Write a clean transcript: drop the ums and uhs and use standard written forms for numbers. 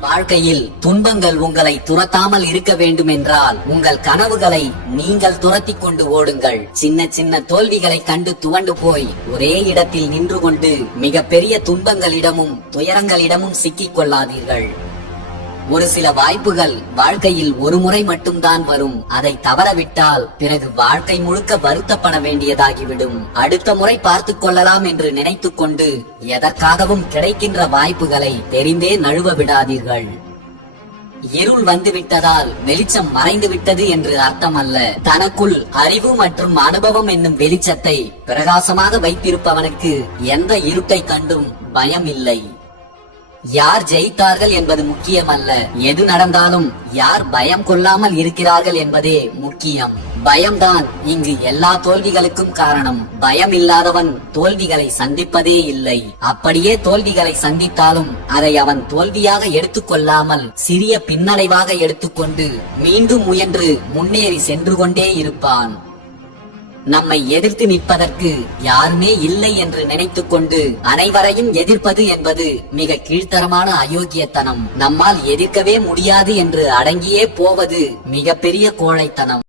வாழ்க்கையில் துன்பங்கள் உங்களை துரத்தாமல் இருக்க வேண்டும் என்றால் உங்கள் கனவுகளை நீங்கள் துரத்தி கொண்டு ஓடுங்கள். சின்ன சின்ன தோல்விகளை கண்டு துவண்டு போய் ஒரே இடத்தில் நின்று கொண்டு மிக பெரிய துன்பங்களிடமும் துயரங்களிடமும் சிக்கிக் கொள்ளாதீர்கள். ஒரு சில வாய்ப்புகள் வாழ்க்கையில் ஒரு முறை மட்டும்தான் வரும். அதை தவறவிட்டால் பிறகு வாழ்க்கை முழுக்க வருத்தப்பட வேண்டியதாகிவிடும். அடுத்த முறை பார்த்துக் கொள்ளலாம் என்று நினைத்துக் கொண்டு எதற்காகவும் கிடைக்கின்ற வாய்ப்புகளை தெரிந்தே நழுவ விடாதீர்கள். இருள் வந்துவிட்டதால் வெளிச்சம் மறைந்து விட்டது என்று அர்த்தம் அல்ல. தனக்குள் அறிவு மற்றும் அனுபவம் என்னும் வெளிச்சத்தை பிரகாசமாக வைத்திருப்பவனுக்கு எந்த இருட்டை கண்டும் பயம் இல்லை. யார் ஜெயித்தார்கள் என்பது முக்கியமல்ல, எது நடந்தாலும் யார் பயம் கொள்ளாமல் இருக்கிறார்கள் என்பதே முக்கியம். பயம்தான் இங்கு எல்லா தோல்விகளுக்கும் காரணம். பயம் இல்லாதவன் தோல்விகளை சந்திப்பதே இல்லை. அப்படியே தோல்விகளை சந்தித்தாலும் அதை அவன் தோல்வியாக எடுத்துக்கொள்ளாமல் சிறிய பின்னடைவாக எடுத்துக்கொண்டு மீண்டும் முயன்று முன்னேறி சென்று கொண்டே இருப்பான். நம்மை எதிர்த்து நிற்பதற்கு யாருமே இல்லை என்று நினைத்துக் கொண்டு அனைவரையும் எதிர்ப்பது என்பது மிக கீழ்த்தரமான அயோக்கியத்தனம். நம்மால் எதிர்க்கவே முடியாது என்று அடங்கியே போவது மிகப்பெரிய கோழைத்தனம்.